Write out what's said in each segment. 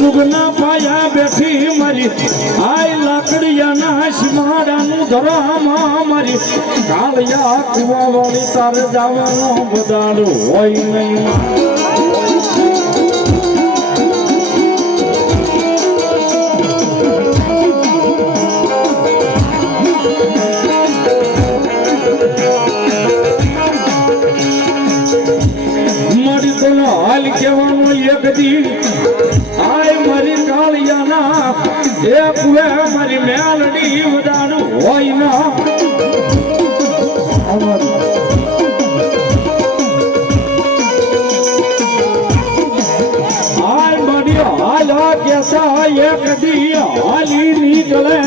રૂગના પાયા બેઠી મારી આય લાકડિયાના શિમાડાનું ધરામાં મારી કાળિયા કુવા વાળી તારે જવાનો બદાડ હોય નહીં મારી તને હાલ કહેવાનો એક દી મારી કાળિયાના એ કુવે મારી મેલડી વદાન હોય ના હાલ મારી હાલા કેસા એક દી હાલી નીકળે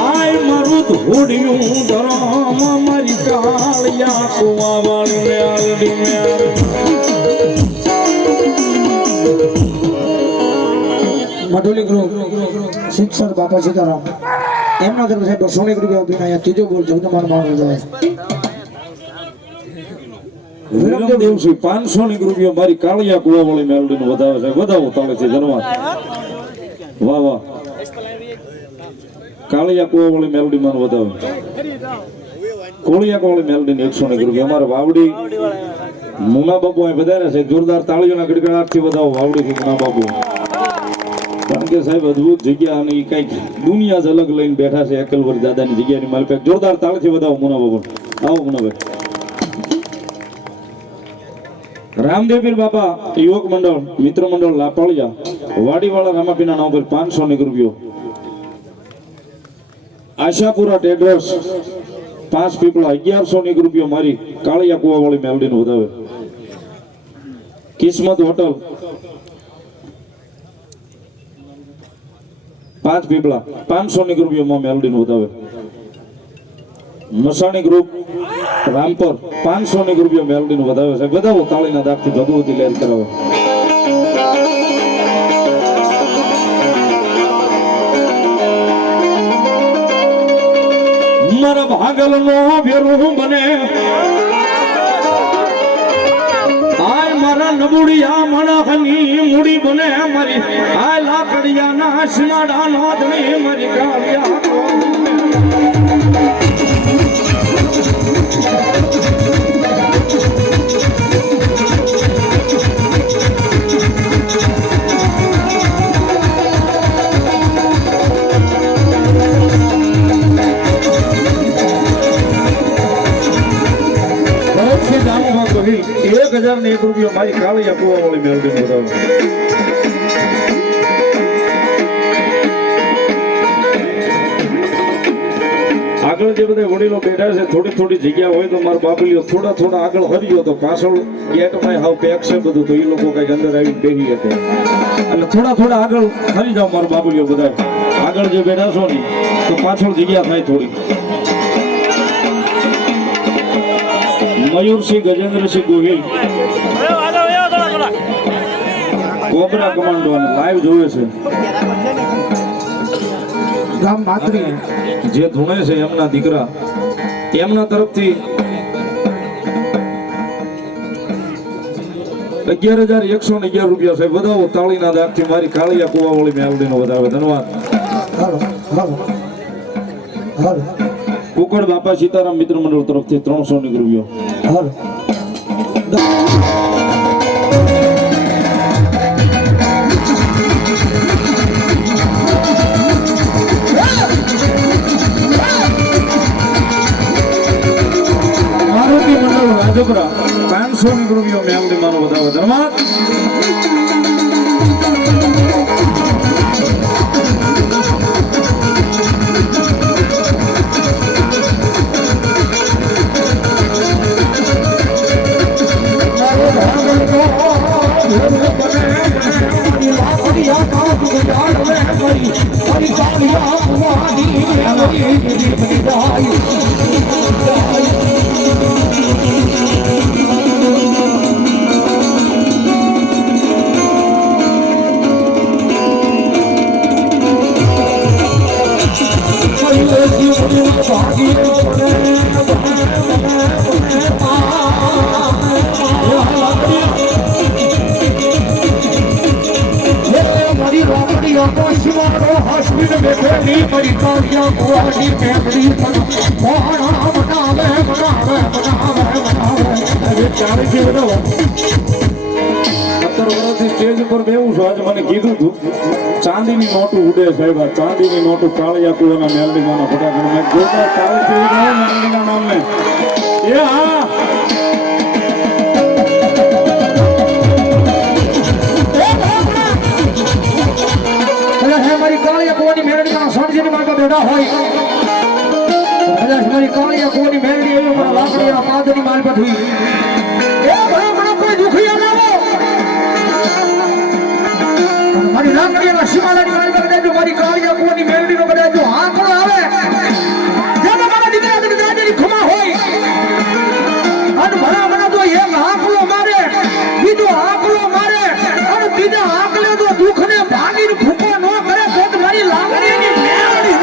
આય મારું ધોડિયું ધરામ મારી કાળિયા કુવા વાળી મેલડી મઢોલી ગ્રુપ શિક્ષક બાપા સીતારામ એમના તરફ સાહેબ 200 રૂપિયા આપીને અહીંયા ત્રીજો બોલ જગદમાન માણસ જાય વિરમદેવ દિવસે 500 રૂપિયા મારી કાળિયા કુવા વાળી મેલડીને વધાવે છે વધાવો તાળે છે ધન્યવાદ વાહ વાહ કાળિયા કુવા વાળી મેલડી માન વધાવે કોળિયા વાળી મેલડીને 100 રૂપિયા અમારા વાવડી મુના બાપુ અહીં વધારે છે જોરદાર તાળીઓના ગડગડાટથી વધાવો વાવડી થી મુના બાપુ કારણ કે સાહેબ અદભુત જગ્યા અને કઈક દુનિયા જ અલગ લઈને બેઠા છે અકલવર દાદાની જગ્યાની માલ પે જોરદાર તાળથી વધાવો મુના બાબુ આવો મુનાભાઈ રામદેવપીર બાપા યુવક મંડળ મિત્ર મંડળ લાપાળિયા વાડીવાળા રામાપીના નામ પર 500 રૂપિયો આશાપુરા ટેડર્સ 5 પીપળા 1100 રૂપિયો મારી કાળિયા કુવા વાળી મેલડીને વધાવે કિસ્મત હોટલ 5 પીપળા 500 રૂપિયા માં મેલડીને વધાવે મસાણી ગ્રુપ રામપર 500 રૂપિયા મેલડીને વધાવે છે વધાવો તાળીના દાખથી ભગવતી લહેર કરાવે મારા ભાગલ નો વેરું બને આય મારા નબુડિયા મણખની મૂડી બને મારી આ લાકડિયાના શિમાડા નો ધણી મારી કાળિયા રૂપિયા મારી કાળિયા કુવા વાળી મેલડીને વધાવે આગળ જે બધા વડીલો બેઠા છે થોડી થોડી જગ્યા હોય તો મારા બાપલીઓ થોડા થોડા આગળ હરી તો પાછળ ગેટમાં હાવ પેક છે બધું તો એ લોકો કઈક અંદર આવીને બેસી શકે એટલે થોડા થોડા આગળ હરી જાવ મારા બાપલીઓ બધા આગળ જે બેઠા છો ને તો પાછળ જગ્યા થાય થોડી મયુરસિંહ ગજેન્દ્રસિંહ ગોહિલ કોબરા કમાન્ડો અને લાઈવ જોવે છે ગામ માત્રી જે ધૂણે છે એમના દીકરા એમના તરફથી 11,111 રૂપિયા છે વધાવો તાળીના દાખથી મારી કાળિયા કુવા વાળી મેલડીનો વધાવે ધન્યવાદ કુકડ બાપા સીતારામ મિત્ર મંડળ તરફથી 300 રૂપિયા મારુતિ મંડળ રાજપુરા 500 રૂપિયા મેલડી મારો વધાવે ધન્યવાદ ભાગ્ય કાળિયા કુવાની મેમડી મોહણા બનાવે અરે ચાલીથી વધાવો 17 વર્ષથી સ્ટેજ ઉપર બેવું છું. આજે મને કીધું તું ચાંદીની નોટું ઉડે સાહેબ, આ ચાંદીની નોટું કાળિયા કુવાના મેલડી માના ફટાકડા મેં જોતા ચાલીથી વધાવો મેલડીના નામને. એ હા મારી કાળિયા કુવાની મેલડીમાં સોનજીની માતા બેઠા હોય કદાચ મારી કાળિયા કુવાની મેલડી આવ્યો મારા લાકડીયા પાદની માલ પર હુઈ એ ભલા કોઈ દુખિયા ના હો મારી લાકડીયાના સીમાડાની માલ પર કદાચ મારી કાળિયા કુવાની મેલડીનો કદાચ જો આંકડો આવે જેને મારા દીકરા દીકરાની ખમા હોય અને ભલા તો એક આંકડો મારે બીજો આંકડો મારે અને બીજા આંકડે તો દુખને ભાગીને ફૂકો ન કરે તો મારી લાકડીની મેલડી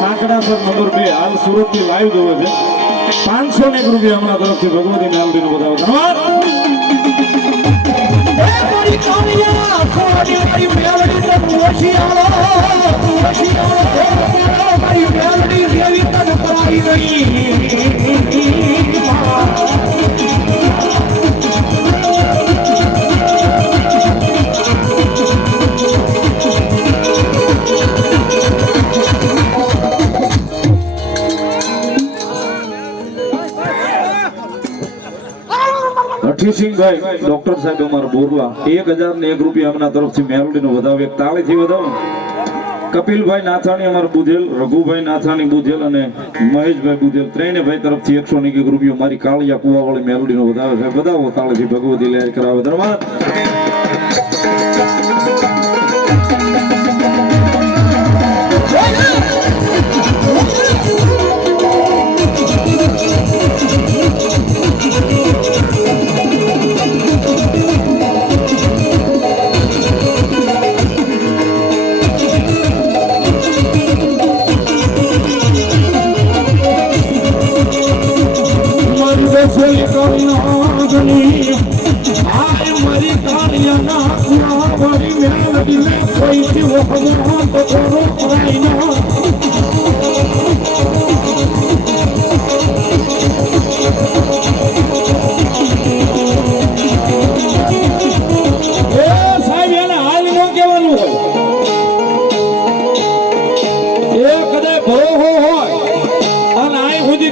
સાંકડા પર નંબર 2 હાલ સુરત ની લાઈવ જોવે છે. 501 રૂપિયા હમણાં તરફથી ભગવતી મેલડીનો બતાવો. ધન્યવાદ. મારી કાળિયા કુવાની મારી મેલડી ને ઓશિયાળો મારી મેલડી જેવી તન પરાઈ નહીં અઠીસિંહભાઈ ડોક્ટર સાહેબ અમારા બોરલા 1001 રૂપિયા હમણાં તરફથી મેલડીનો વધાવો. એક તાળીથી વધાવો. કપિલભાઈ નાથાણી અમારા બુધેલ, રઘુભાઈ નાથાણી બુધેલ અને મહેશભાઈ બુધેલ ત્રણે ભાઈ તરફથી 101 રૂપિયા મારી કાળિયા કુવાવાળી મેલડીનો વધાવે છે. વધાવો તાળીથી ભગવતી લહેર કરાવે. ધન્યવાદ. મારી કાળિયા ના કુવાની મેલડી ને કોઈ વખત તો કરો પરાઈ ના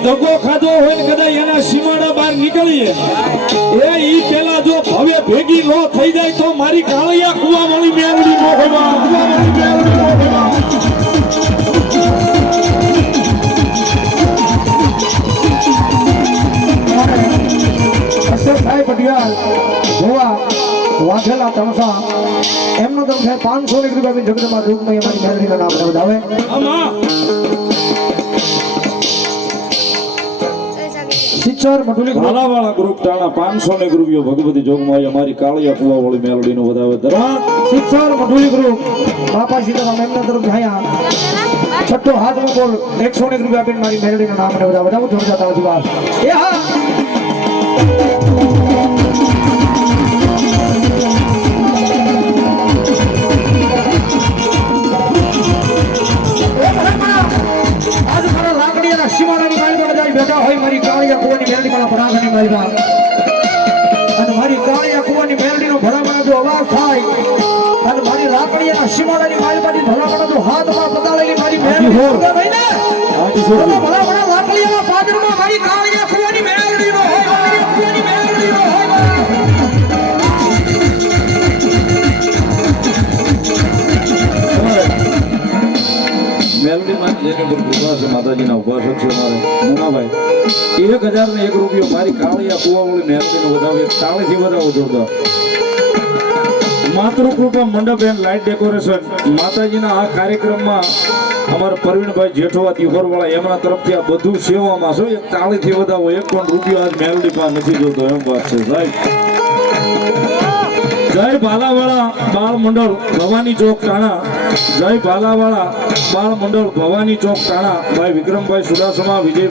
ધક્કો ખાધો હોય ને કદાચ એના સીમાડા બહાર નીકળીએ એ ઈ પેલા જો ભવે ભેગી નો થઈ જાય તો મારી કાળિયા કુવાવાળી મેલડી નો હોવા કુવાવાળી મેલડી નો હોવા. અશોકભાઈ પટિયાલ ગોવા વાઘેલા તમસા એમનો તો 500 રૂપિયા જગતમાં દુઃખમાં અમારી મેલડીના નામ વધાવે. શિક્ષર મઢુલી વાળા ગ્રુપ ટાણા 501 રૂપિયા ભગવતી જોગમાં અમારી કાળિયા કુવાવાળી મેલડીનો વધાવે. ધન્યવાદ. શિક્ષર મઢુલી ગ્રુપ બાપા સીતારામ એમના તરફ આયા છઠ્ઠો હાથનો બોલ 101 રૂપિયા આપીને મારી મેલડીના નામ વધાવે. વધાવો જોરદાર તાળીથી વાત. એ હા સીમાડાની માલમાં બધા બેઠા હોય મારી કાળિયા કુવાની મેલડીમાં ભરાવાની માલમાં અને મારી કાળિયા કુવાની મેલડીનો ભરાવાનો જો અવાજ થાય અને મારી લાકડીયાના સીમાડાની માલમાંથી ભરાવાનો જો હાથમાં પતાળેલી મારી મેલડી હોય ને તો ભરાવાના લાકડીયાના પાદરમાં મારી કાળિયા કુવાની મેલડીનો હોય મારી કુવાની મેલડીનો હોય મેલડીમાં જેની પર કૃપા છે માતાજીના ઉપાસક છે અમારે મુનાભાઈ 1001 રૂપિયો મારી કાળિયા કુવાવાળી મેલડીનો વધાવે. તાળીથી વધાવો જોરદાર. માતૃકૃપા મંડપ એન્ડ લાઇટ ડેકોરેશન માતાજીના આ કાર્યક્રમમાં અમારા પ્રવીણભાઈ જેઠવા દિહોરવાળા એમના તરફથી આ બધું સેવામાં છે. એક તાળીથી વધાવો, એક પણ રૂપિયો આજ મેલડી પાસે નથી જોતો એમ વાત છે સાહેબ. જય ભાલાવાળા બાળ મંડળ ભવાની ચોક ટાણા. જય ભાલાવાળા બાળ મંડળ ભવાની ચોક ટાણા. ભાઈ વિક્રમભાઈ સુડાસમા, વિજય